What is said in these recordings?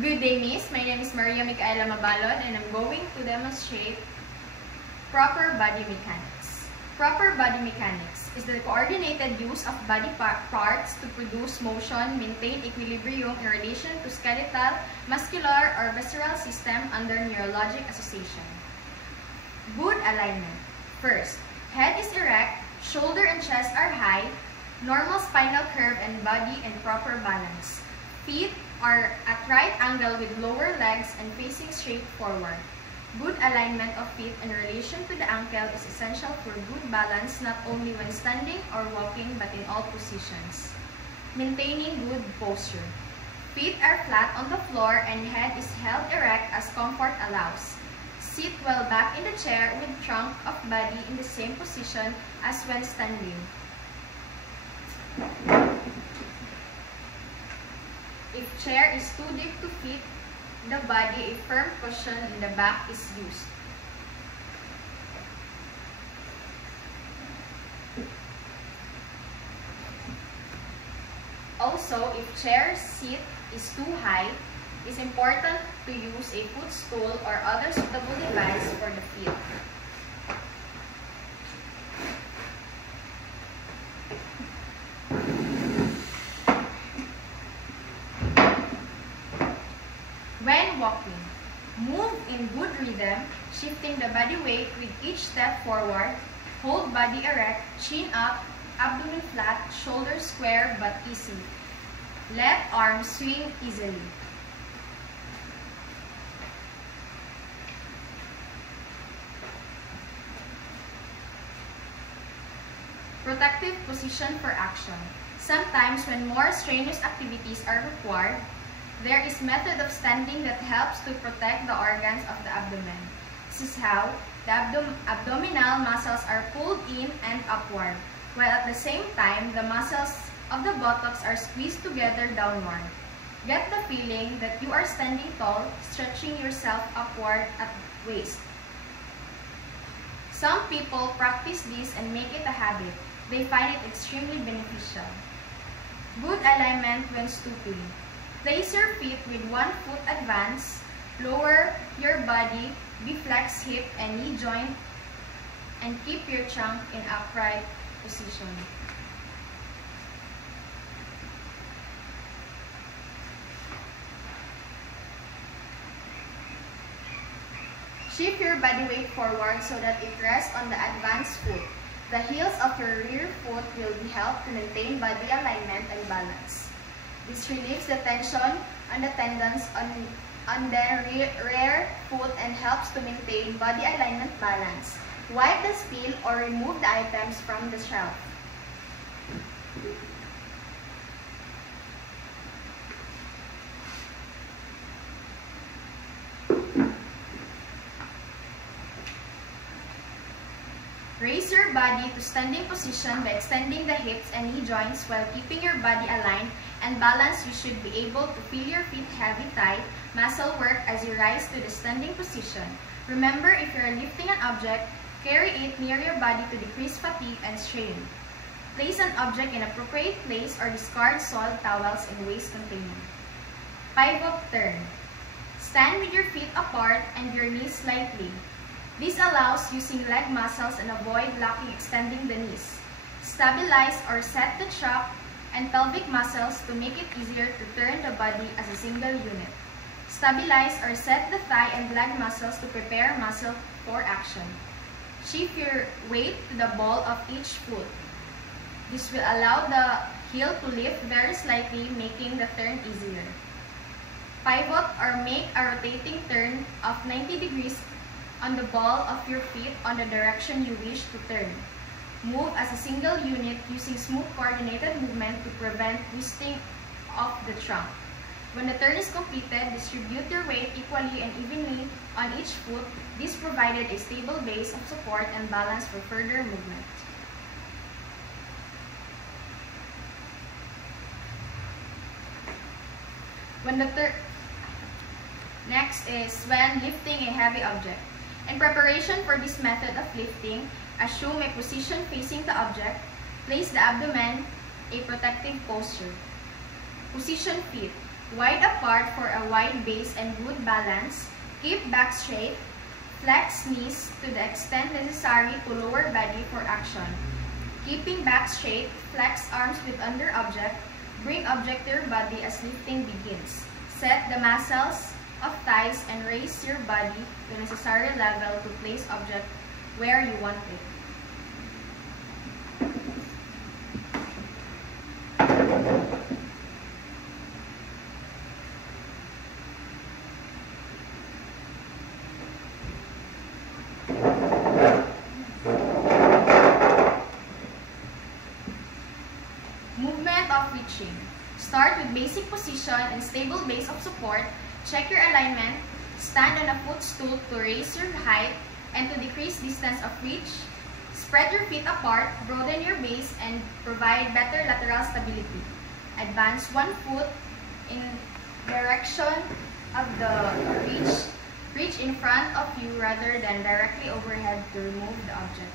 Good day, Miss. My name is Maria Micaela Mabalon, and I'm going to demonstrate proper body mechanics. Proper body mechanics is the coordinated use of body parts to produce motion, maintain equilibrium in relation to skeletal, muscular, or visceral system under neurologic association. Good alignment. First, head is erect, shoulder and chest are high, normal spinal curve and body and proper balance. Feet are at right angle with lower legs and facing straight forward. Good alignment of feet in relation to the ankle is essential for good balance not only when standing or walking but in all positions. Maintaining good posture. Feet are flat on the floor and head is held erect as comfort allows. Sit well back in the chair with trunk of body in the same position as when standing. If chair is too deep to fit the body, a firm cushion in the back is used. Also, if chair seat is too high, it is important to use a footstool or other suitable device for the feet. When walking, move in good rhythm, shifting the body weight with each step forward. Hold body erect, chin up, abdomen flat, shoulders square but easy. Let arms swing easily. Protective position for action. Sometimes when more strenuous activities are required, there is method of standing that helps to protect the organs of the abdomen. This is how the abdominal muscles are pulled in and upward, while at the same time, the muscles of the buttocks are squeezed together downward. Get the feeling that you are standing tall, stretching yourself upward at waist. Some people practice this and make it a habit. They find it extremely beneficial. Good alignment when stooping. Place your feet with one foot advanced, lower your body, deflex hip and knee joint, and keep your trunk in upright position. Shift your body weight forward so that it rests on the advanced foot. The heels of your rear foot will be helped to maintain body alignment and balance. This relieves the tension on the tendons on the rear foot and helps to maintain body alignment balance. Wipe the spill or remove the items from the shelf. Raise your body to standing position by extending the hips and knee joints while keeping your body aligned and balanced. You should be able to feel your feet heavy tight muscle work as you rise to the standing position. Remember, if you are lifting an object, carry it near your body to decrease fatigue and strain. Place an object in an appropriate place or discard soiled towels in waste container. Pivot turn. Stand with your feet apart and your knees slightly. This allows using leg muscles and avoid locking extending the knees. Stabilize or set the trap and pelvic muscles to make it easier to turn the body as a single unit. Stabilize or set the thigh and leg muscles to prepare muscle for action. Shift your weight to the ball of each foot. This will allow the heel to lift very slightly, making the turn easier. Pivot or make a rotating turn of 90 degrees on the ball of your feet on the direction you wish to turn. Move as a single unit using smooth coordinated movement to prevent twisting of the trunk. When the turn is completed, distribute your weight equally and evenly on each foot. This provided a stable base of support and balance for further movement. Next is when lifting a heavy object. In preparation for this method of lifting, assume a position facing the object. Place the abdomen, a protective posture. Position feet wide apart for a wide base and good balance. Keep back straight. Flex knees to the extent necessary to lower body for action. Keeping back straight, flex arms with under object. Bring object to your body as lifting begins. Set the muscles of thighs and raise your body to necessary level to place object where you want it. Movement of reaching. Start with basic position and stable base of support. Check your alignment. Stand on a footstool to raise your height and to decrease distance of reach. Spread your feet apart, broaden your base, and provide better lateral stability. Advance one foot in direction of the reach. Reach in front of you rather than directly overhead to remove the object.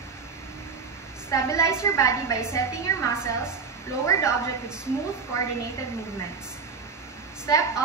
Stabilize your body by setting your muscles. Lower the object with smooth, coordinated movements. Step up.